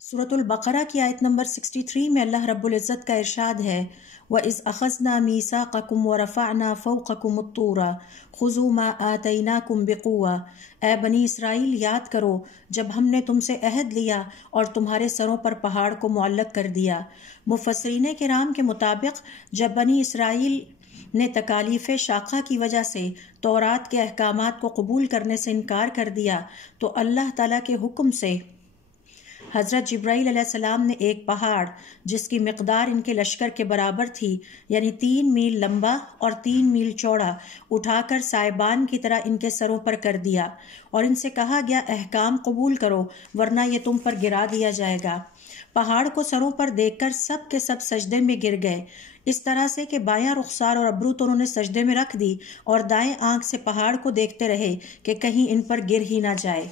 سورۃ البقرہ کی آیت نمبر 63 میں اللہ رب العزت کا ارشاد ہے وَإِذْ أَخَذْنَا مِيثَاقَكُمْ وَرَفَعْنَا فَوْقَكُمُ الطُّورَ خُذُوا مَا آتَيْنَاكُمْ بِقُوَّةٍ۔ اے بنی اسرائیل یاد کرو جب ہم نے تم سے عہد لیا اور تمہارے سروں پر پہاڑ کو معلق کر دیا۔ مفسرین کرام کے مطابق جب بنی اسرائیل نے تکالیف شاقہ کی وجہ سے تورات کے احکامات کو قبول کرنے سے انکار کر دیا تو اللہ تعالیٰ کے حکم سے حضرت جبرائیل علیہ السلام نے ایک پہاڑ جس کی مقدار ان کے لشکر کے برابر تھی یعنی 3 میل لمبا اور 3 میل چوڑا اٹھا کر سائبان کی طرح ان کے سروں پر کر دیا اور ان سے کہا گیا احکام قبول کرو ورنہ یہ تم پر گرا دیا جائے گا۔ پہاڑ کو سروں پر دیکھ کر سب کے سب سجدے میں گر گئے، اس طرح سے کہ بایاں رخسار اور ابرو تو انہوں نے سجدے میں رکھ دی اور دائیں آنکھ سے پہاڑ کو دیکھتے رہے کہ کہیں ان پر گر ہی نہ جائے۔